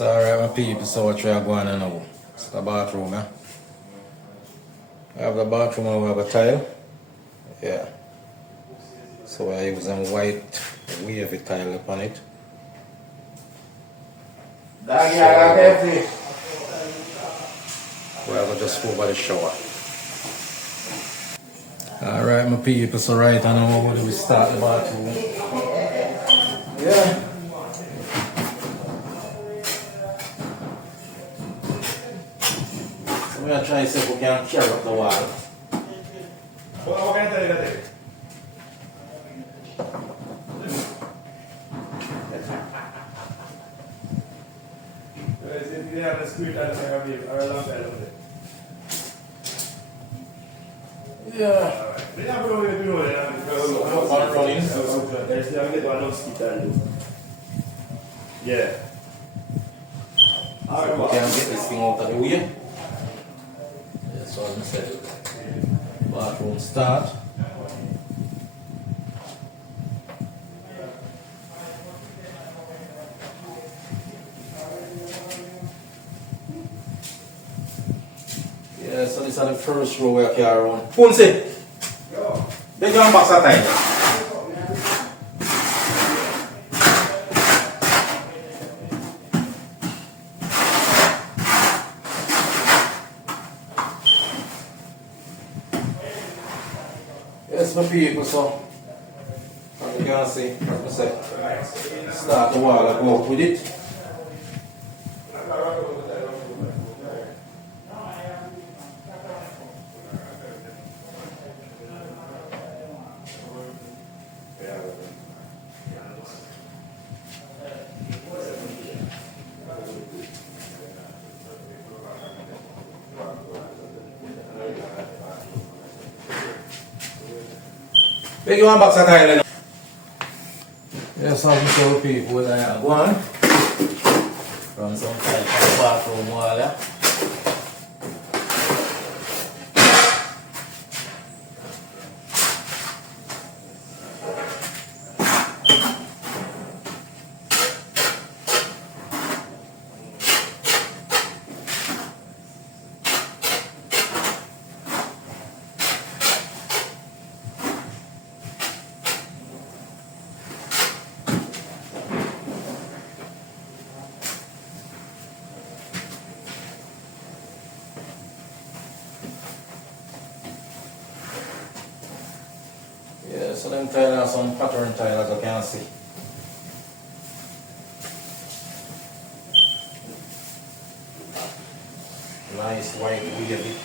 Yes, alright, my people, so what we are going on now? It's the bathroom, eh? We have the bathroom and we have a tile. Yeah. So we are using white wavy tile upon it. We have just over the shower. Alright, my people, so right now how do we start the bathroom? Yeah. So we are trying to see if we can carry up the wall. What can I tell you that? They have a squid and they have a long time of it. Yeah. They have no way to do it. One running. They still have to get one mosquito. Yeah. So we can get this thing out of the way. That's what I said. Bathroom start. Yeah, so this is the first row we are on. Punse! Big one box at time. Yes, my people, so as you can see, like I said, start the wall and go up with it. Big one box at time. Yes, I'm show people what I have one. From some type of bathroom wall. Yeah. Yeah, so them tile are some pattern tile as you can see. Nice white wavy.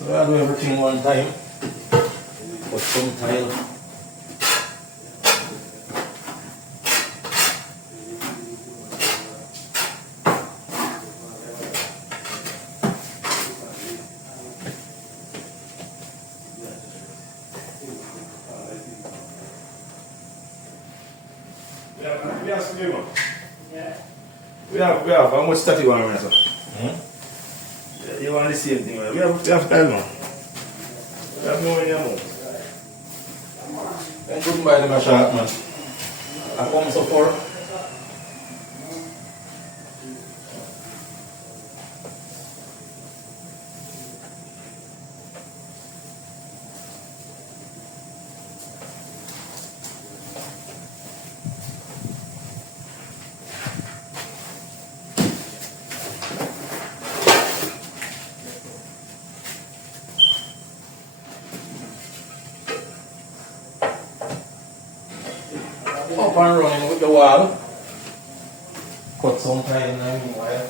So I do everything one time. Put some tile. We have some one. Yeah. We have how much 31 minutes? You want the same thing, man. We have time now. We have no any amount. I couldn't buy them a shot, man. I come so far. Up and running with the wall. Cut some tile in the meanwhile.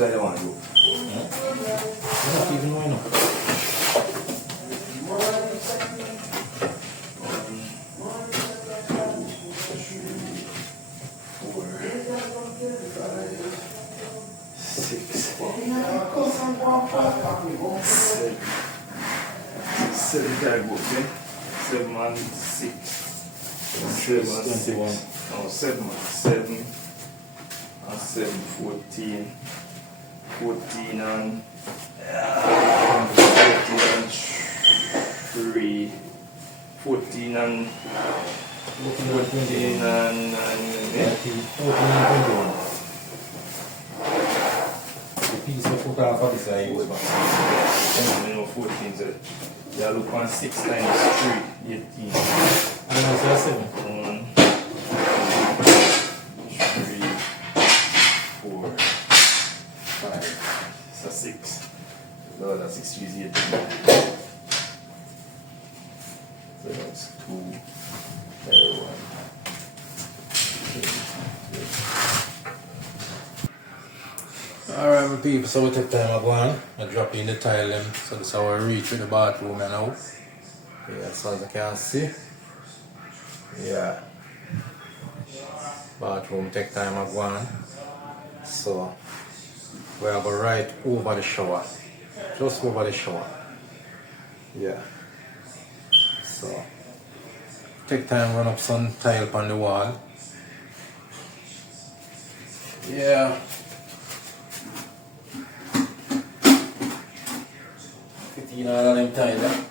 side you want to do? I don't even know, you know. Seven tag book, okay? 7 and 6. 7 and 6. No, 7 and 7. And 7, 14. 14 and 3. 14 and 14 and 21. The piece of put off of this I use back. 14, so you look on 6 times 3, 18. And now it's 7. 1, 3, 4, 5. It's a 6. No, that's 6 3 is 18. So that's 2, 1. Alright, my people, so we take time again. I drop in the tile them. So this is how I reach with the bathroom now. Yeah, so as you can see. Yeah. Bathroom take time again. So we have a right over the shower. Just over the shower. Yeah. So take time run up some tile on the wall. Yeah. 15 out of them tile there.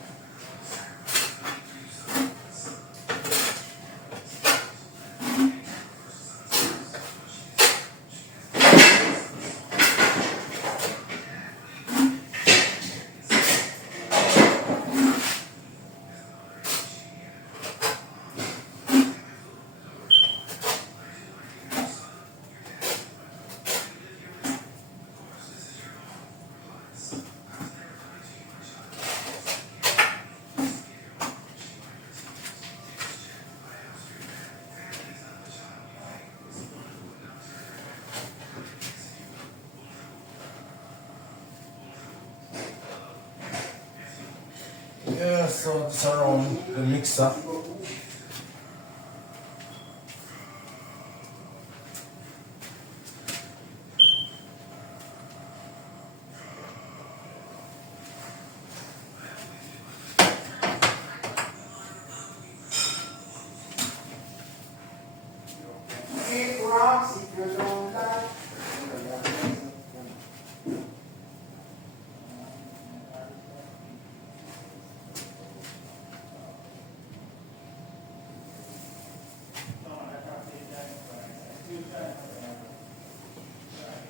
Yeah, so it's around the mixer.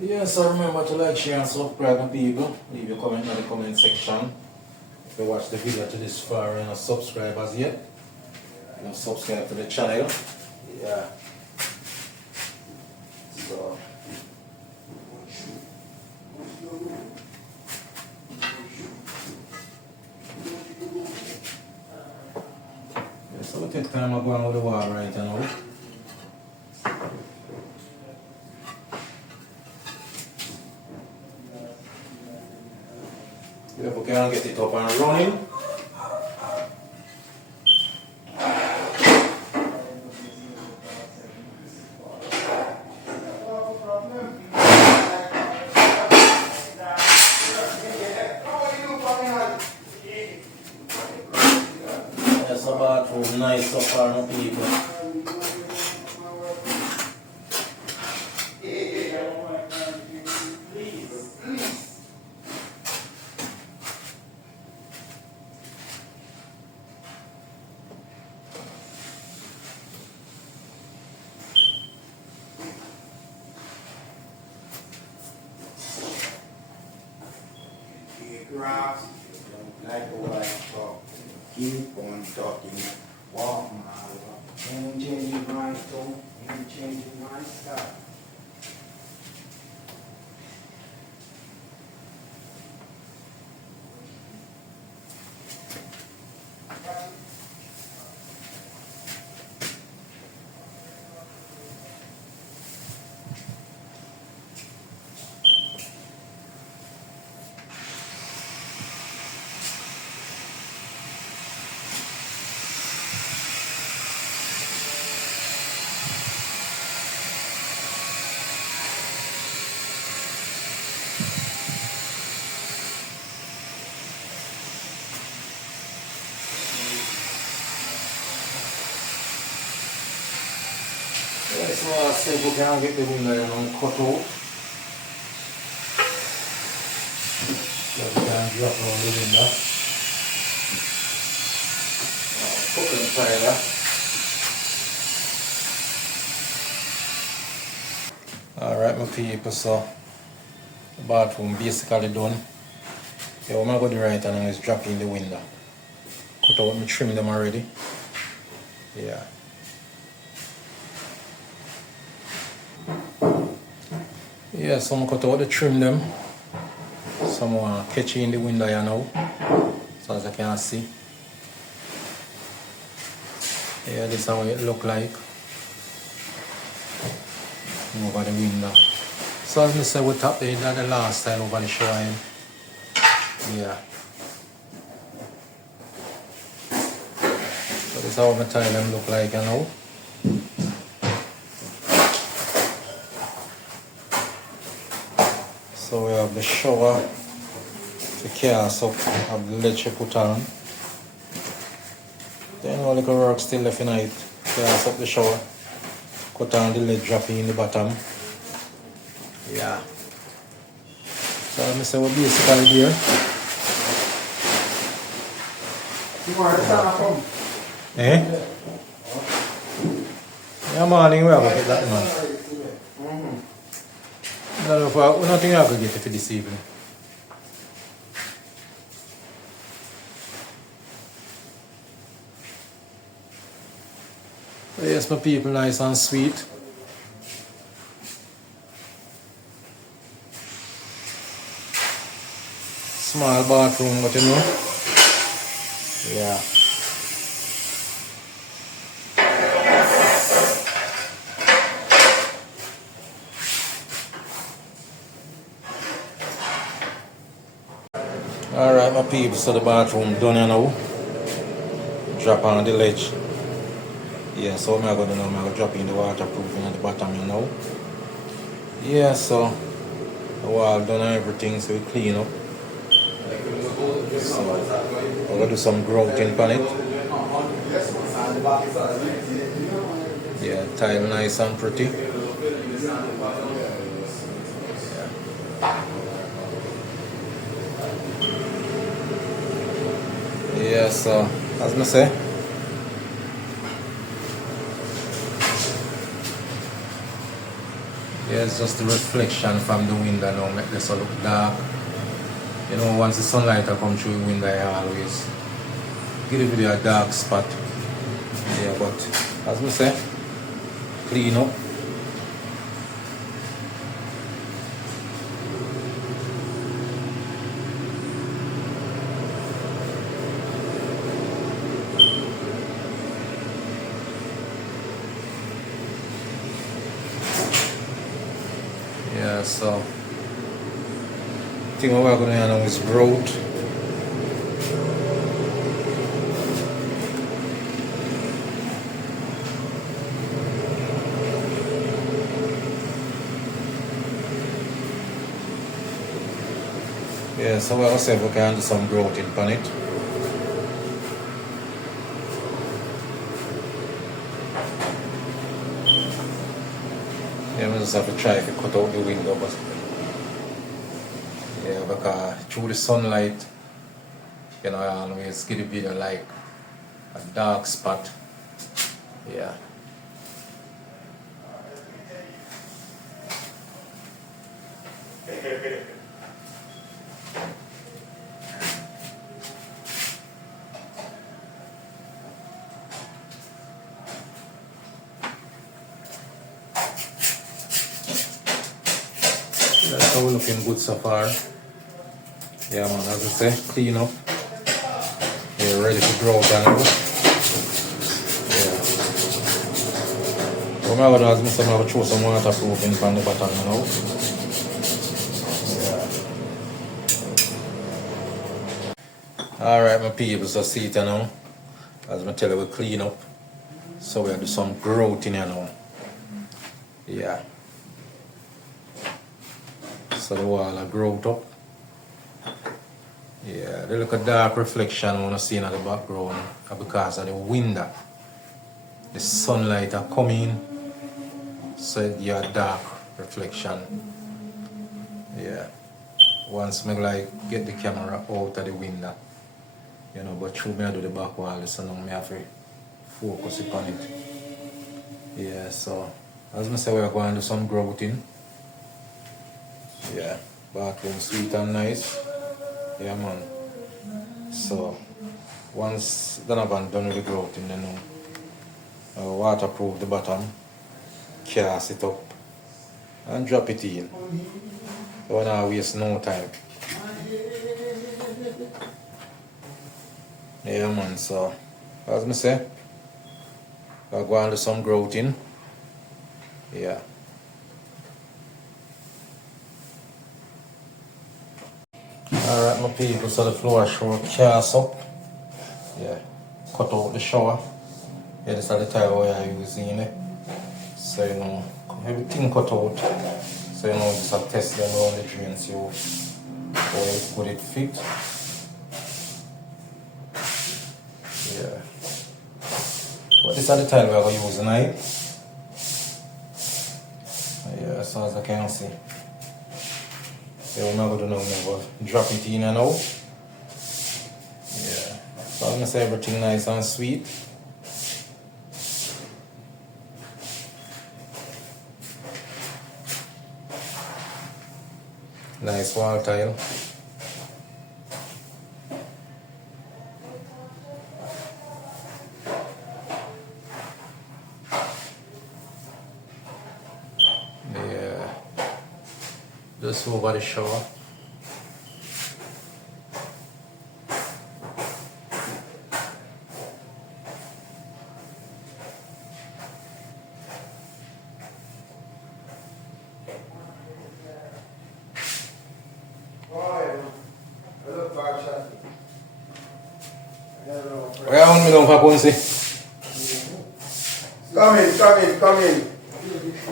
Yeah, so remember to like, share and subscribe, my people. Leave your comment in the comment section. If you watch the video to this far and not subscribe as yet, subscribe to the channel. Yeah. So yeah, so we take time to go on with the wall right now. If we can get it up and running. That's a bathroom, nice so far, no people. Grass, don't like the way I talk. Keep on talking. Walk my walk. Ain't changing my tone. Ain't changing my style. So I said we can get the window cut out. So we can drop on the window. Fucking tire. Alright my people, so the bathroom basically done. Yeah, what I'm going to do right now is drop in the window. Cut out and trim them already. Yeah. Yeah, some cut out the trim them. Some catch in the window here now. So as I can see. Yeah, this is how it look like. Over the window. So as I said, we tapped it at the last time over the shower. Yeah. So this is how my tile them look like you know. So we have the shower, the cast up, have the ledge put on. Then all the work still left in it. Cast up the shower, cut on the ledge, drop in the bottom. Yeah. So let me say we're basically here. You want to start from? Eh? Yeah, morning we have to get that man. No, for nothing I could get it for this evening. So yes, my people, nice and sweet. Small bathroom, but you know. Yeah. Alright my people, so the bathroom done now. Drop on the ledge. Yeah, so what I'm going to do now, I'm going to drop in the waterproofing at the bottom you know. Yeah, so the wall done and everything, so we clean up. So I'm going to do some grouting on it. Yeah, tile nice and pretty. Yeah, so as I say, yeah, it's just the reflection from the window now make this look dark. You know, once the sunlight come through the window, I always give the video a dark spot. Yeah, but as I say, clean up. Yeah, so I think what we're going to do now is grout. Yeah, so we'll see if we can do some grouting on it. Yeah, we just have to try to cut out the window, but yeah, because through the sunlight, you know, I always give the video like a dark spot. Yeah. That's how we're looking good so far. Yeah man, as I say, clean up. You're ready to grow down. Yeah. What I'm going to do is I'm going to throw some waterproofing from the bottom now. Yeah. Alright my people, so see it now. As I tell you, we clean up. So we have to do some growth in here now. Yeah. So the wall are growth up. Yeah, they look a dark reflection when I see in the background because of the window. The sunlight are coming. so it give a dark reflection. Yeah. Once me like get the camera out of the window, you know, but through me I do the back wall, so now me have to focus upon it. Yeah, so as I say, we're going to do some grouting. Yeah, bathroom sweet and nice. Yeah, man. So once Donovan done with the grouting, then waterproof the bottom, cast it up, and drop it in. Don't wanna waste no time. Yeah, man. So as I say, we're going to do some grouting. Yeah. Alright, my people, so the floor shower cast up. Yeah. Cut out the shower. Yeah, this is the tile we are using. So you know, everything cut out. So you know, just have test them around the drain, see how would it fit. Yeah. But this is the tile we are going to use tonight. Yeah, so as I can see. Yeah, we're not going to do nothing but drop it in and out. Yeah. So I'm going to say everything nice and sweet. Nice wall tile. Yeah. Just over the shower. Where want me down for Ponce? Come in.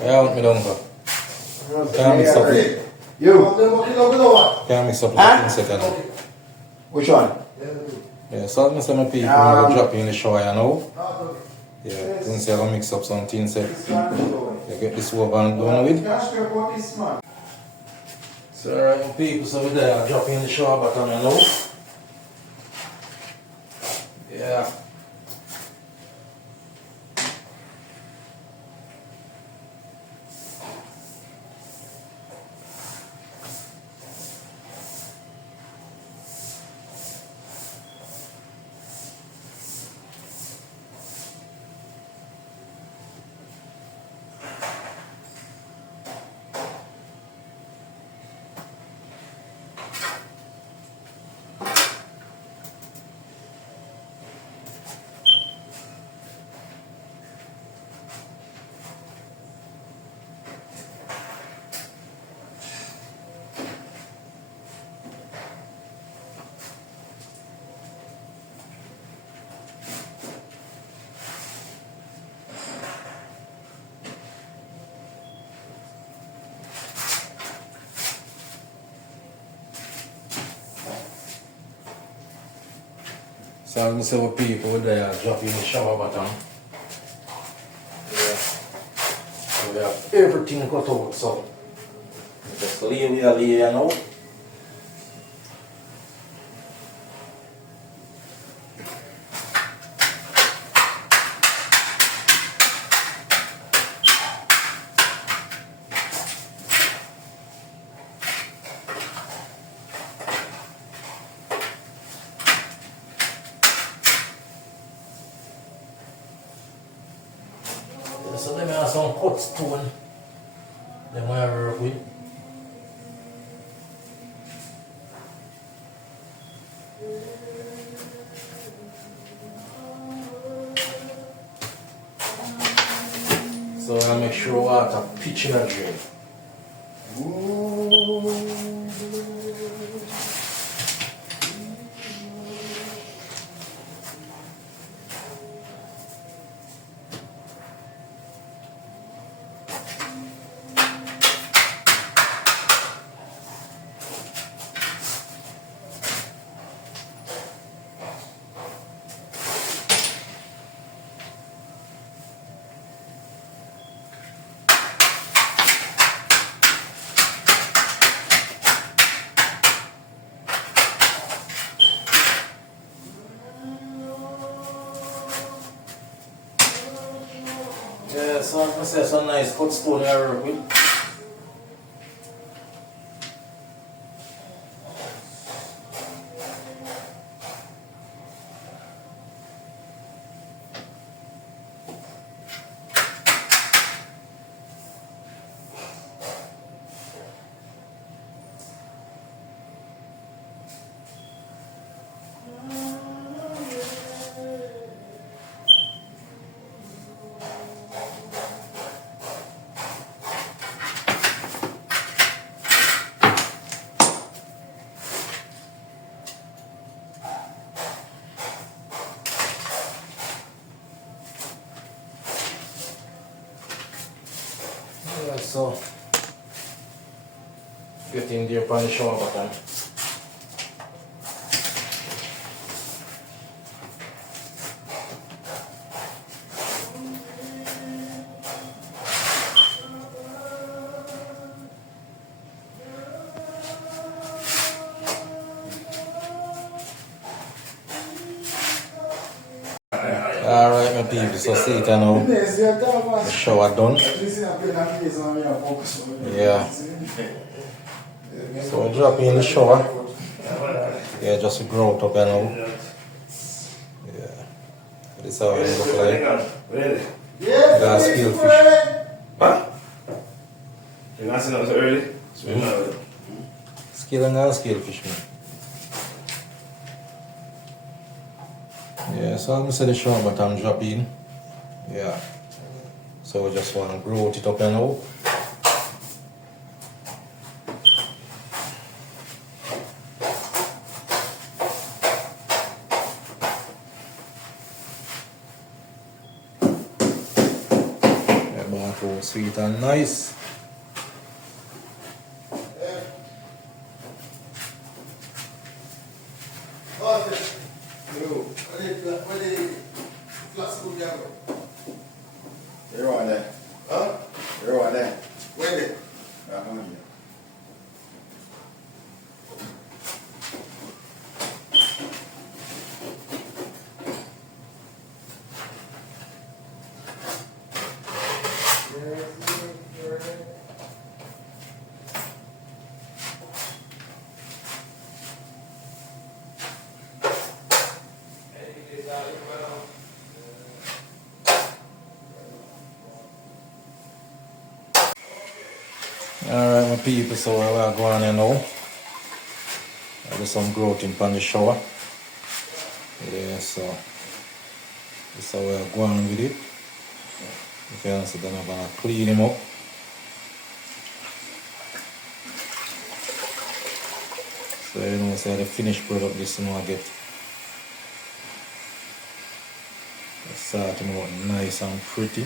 Where want me down for? Can't mix up it. You. Can't mix up it in second. Which one? Yeah, so I'm going to say my people, I'm going to drop you in the shower, you know? Yeah, Ponce, I'm going to mix up something, so you get this over and done with. So alright, my people, so we're there, I'll drop you in the shower bottom, you know? Yeah. So I'm going to say what people with there, I'll drop you in the shower bottom. Yeah. So we have everything cut out, so just leave it here now. So let me have some cut stone. Then we have work with. So I make sure water pitch in a drain. Yeah, so I'm gonna say some nice footstool here I work with. Yeah, so get in there upon the shower button. Alright, my people, so see it now. The shower done. Yeah. So I drop in the shower. Yeah, just grow it up now. Yeah. This is how it look like. That's steel fish. Huh? You're not saying that was early? Scale and scale fish, man. Yeah, so I'm gonna say the shower bottom drop in. Yeah. So we just want to grow it up now. Yeah, bathroom sweet and nice. You're on there. Huh? You're on there. Wait it. Alright, my people, so we're going in now. There's some growth in the shower. Yeah, so this is how we're going with it. You can see then I'm gonna clean him up. So you know, so the finished product this one I get. It's starting out nice and pretty.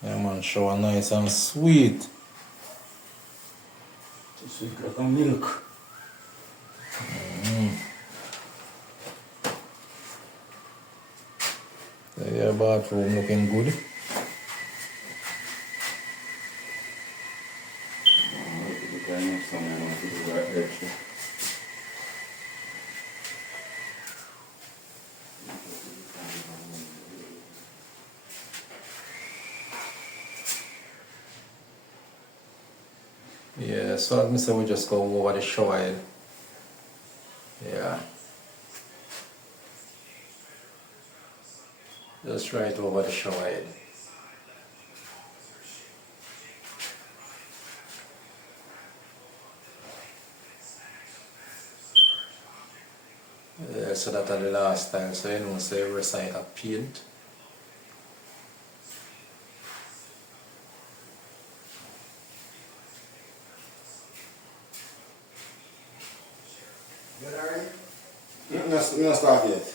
Yeah man, shower nice and sweet. Sweet like a milk. So your bathroom looking good. Yeah, so as I say, we just go over the shower head. Yeah. Just right over the shower head. Yeah, so that at the last time, so you know, so every side of paint. Good already? No start yet.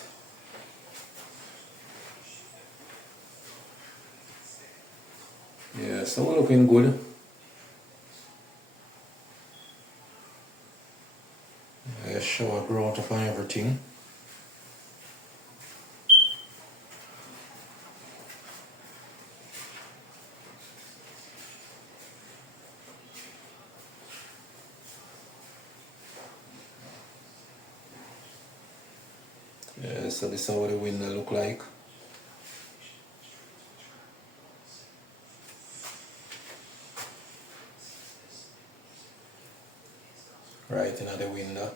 Yeah, so we're looking good. Yeah, shower growth up and everything. Yeah, so this is how the window look like. Right in the window.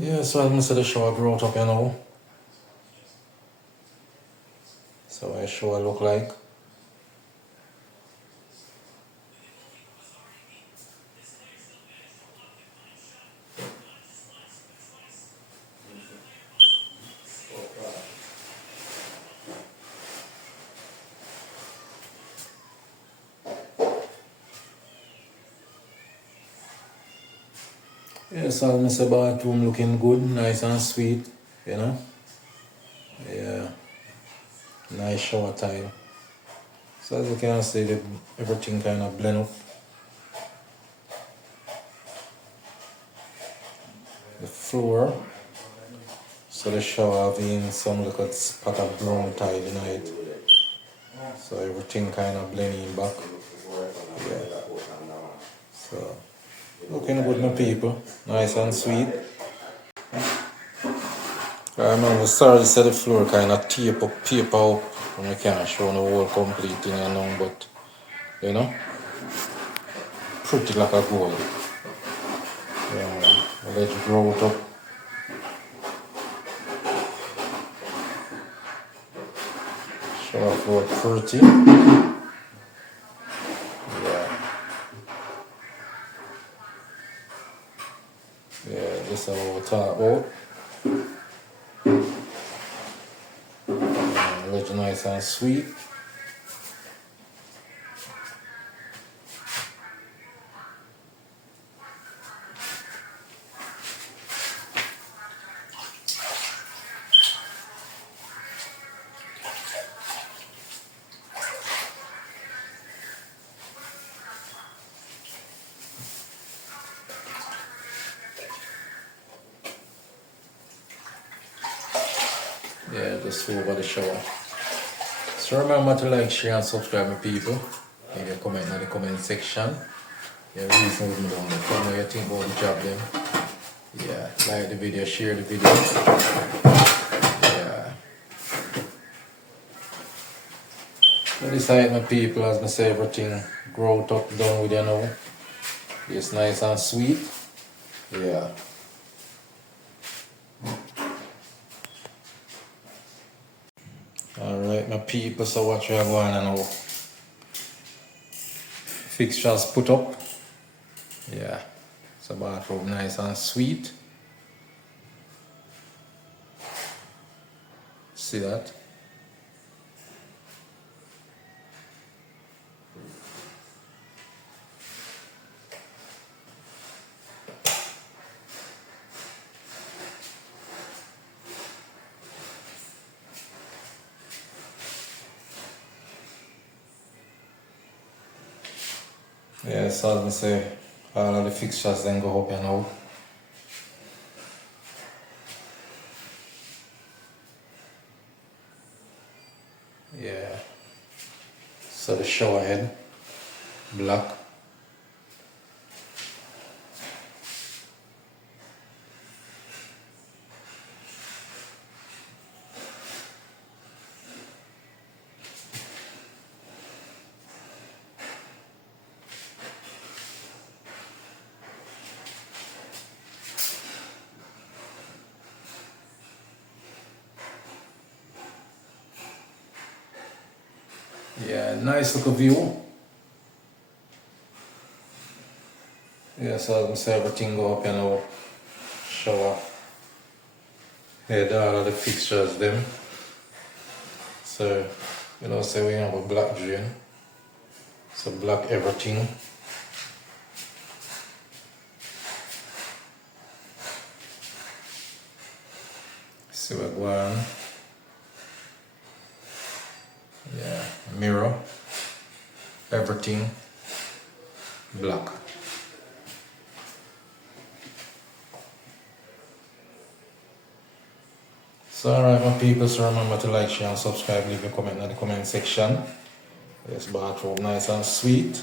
Yeah, so as I said, the shower brought up, you know. So I shower look like. Yeah, so as I said, bathroom looking good, nice and sweet, you know. Yeah, nice shower time. So as you can see, everything kind of blend up. The floor. So the shower having some little spot of brown tile in it. So everything kind of blending back. Yeah. So looking good, my people. Nice and sweet. I remember sorry to say the floor kind of paper up. And I can't show the whole complete thing now, but you know, pretty like a gold. Yeah, I'll let it grow it up. Shower floor pretty. Yeah. Yeah, this is what we're talking about. Really nice and sweet. Yeah, just over the shower. So remember to like, share and subscribe, my people. Leave a comment in the comment section. Yeah, reason with me down there. Tell me what you think about the job then. Yeah, like the video, share the video. Yeah. So this is my people, as I say, everything growth up done with you now. It's nice and sweet. Yeah. Alright, my people, so what you are going on now? Fixtures put up. Yeah. So bathroom nice and sweet. See that? Yeah, so as I say, all of the fixtures then go up and out. Yeah. So the shower head, black. Yeah, nice little view. Yeah, so as I say, everything go up and out. Shower head, all of the fixtures them. So, you know, say we have a black drain. So black everything. See what go on. Yeah, mirror. everything black. So alright my people, so remember to like, share and subscribe, leave a comment in the comment section. This bathroom nice and sweet.